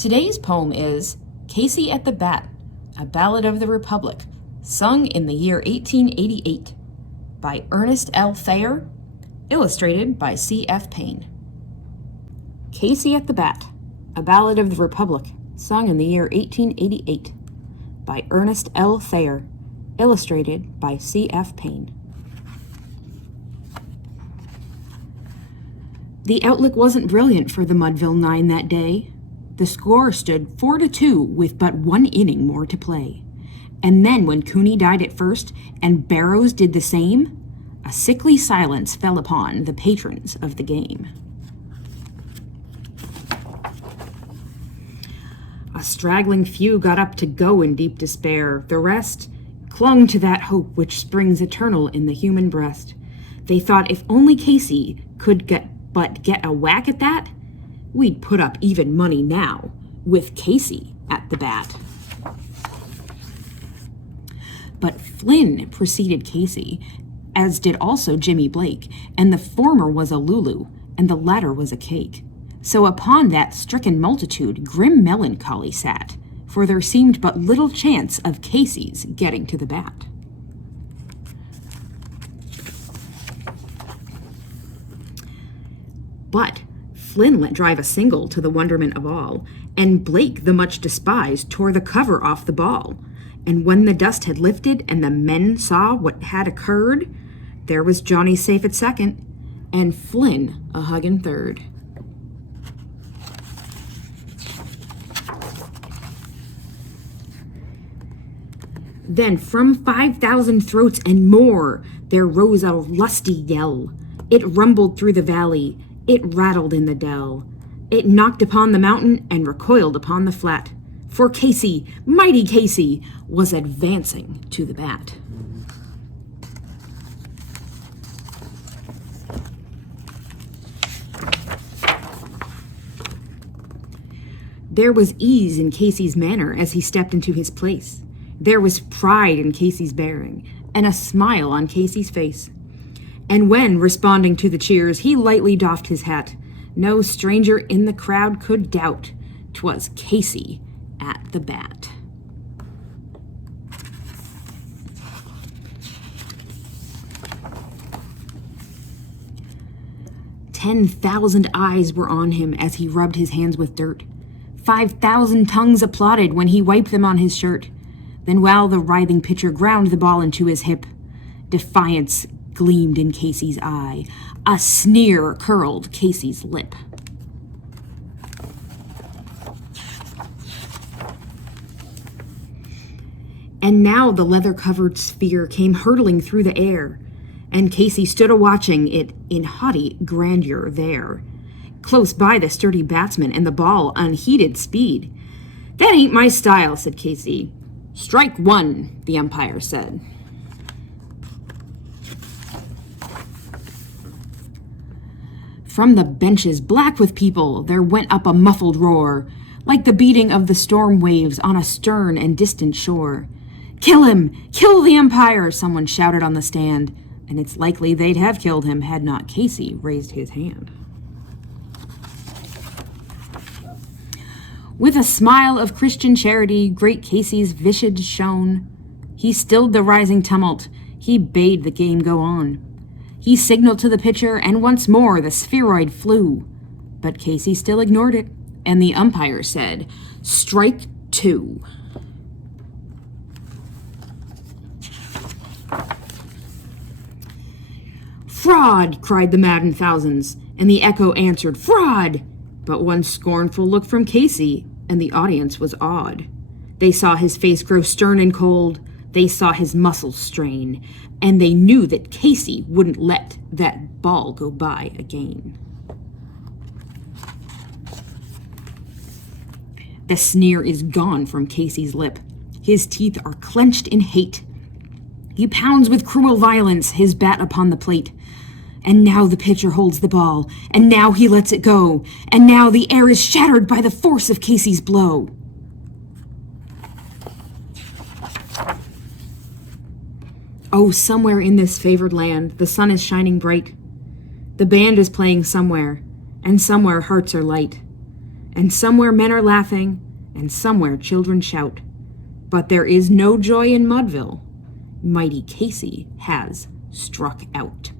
Today's poem is Casey at the Bat, a Ballad of the Republic, sung in the year 1888 by Ernest L. Thayer, illustrated by C.F. Payne. Casey at the Bat, a Ballad of the Republic, sung in the year 1888 by Ernest L. Thayer, illustrated by C.F. Payne. The outlook wasn't brilliant for the Mudville Nine that day. The score stood 4-2 with but one inning more to play. And then when Cooney died at first and Barrows did the same, a sickly silence fell upon the patrons of the game. A straggling few got up to go in deep despair. The rest clung to that hope which springs eternal in the human breast. They thought if only Casey could get a whack at that, we'd put up even money now with Casey at the bat. But Flynn preceded Casey, as did also Jimmy Blake, and the former was a Lulu, and the latter was a cake. So upon that stricken multitude grim melancholy sat, for there seemed but little chance of Casey's getting to the bat. But Flynn let drive a single to the wonderment of all, and Blake, the much despised, tore the cover off the ball. And when the dust had lifted and the men saw what had occurred, there was Johnny safe at second, and Flynn a huggin' third. Then from 5,000 throats and more there rose a lusty yell. It rumbled through the valley, it rattled in the dell. It knocked upon the mountain and recoiled upon the flat. For Casey, mighty Casey, was advancing to the bat. There was ease in Casey's manner as he stepped into his place. There was pride in Casey's bearing, and a smile on Casey's face. And when, responding to the cheers, he lightly doffed his hat, no stranger in the crowd could doubt 'twas Casey at the bat. "10,000 eyes were on him as he rubbed his hands with dirt. 5,000 tongues applauded when he wiped them on his shirt. Then while the writhing pitcher ground the ball into his hip, defiance gleamed in Casey's eye. A sneer curled Casey's lip. And now the leather-covered sphere came hurtling through the air, and Casey stood a-watching it in haughty grandeur there. Close by the sturdy batsman and the ball unheeded speed. "That ain't my style," said Casey. "Strike one," the umpire said. From the benches, black with people, there went up a muffled roar, like the beating of the storm waves on a stern and distant shore. "Kill him! Kill the umpire!" someone shouted on the stand, and it's likely they'd have killed him had not Casey raised his hand. With a smile of Christian charity, great Casey's visage shone. He stilled the rising tumult. He bade the game go on. He signaled to the pitcher, and once more the spheroid flew. But Casey still ignored it, and the umpire said, "Strike two." "Fraud!" cried the maddened thousands, and the echo answered, "Fraud!" But one scornful look from Casey, and the audience was awed. They saw his face grow stern and cold. They saw his muscles strain, and they knew that Casey wouldn't let that ball go by again. The sneer is gone from Casey's lip. His teeth are clenched in hate. He pounds with cruel violence his bat upon the plate. And now the pitcher holds the ball, and now he lets it go, and now the air is shattered by the force of Casey's blow. Oh, somewhere in this favored land, the sun is shining bright. The band is playing somewhere, and somewhere hearts are light. And somewhere men are laughing, and somewhere children shout. But there is no joy in Mudville. Mighty Casey has struck out.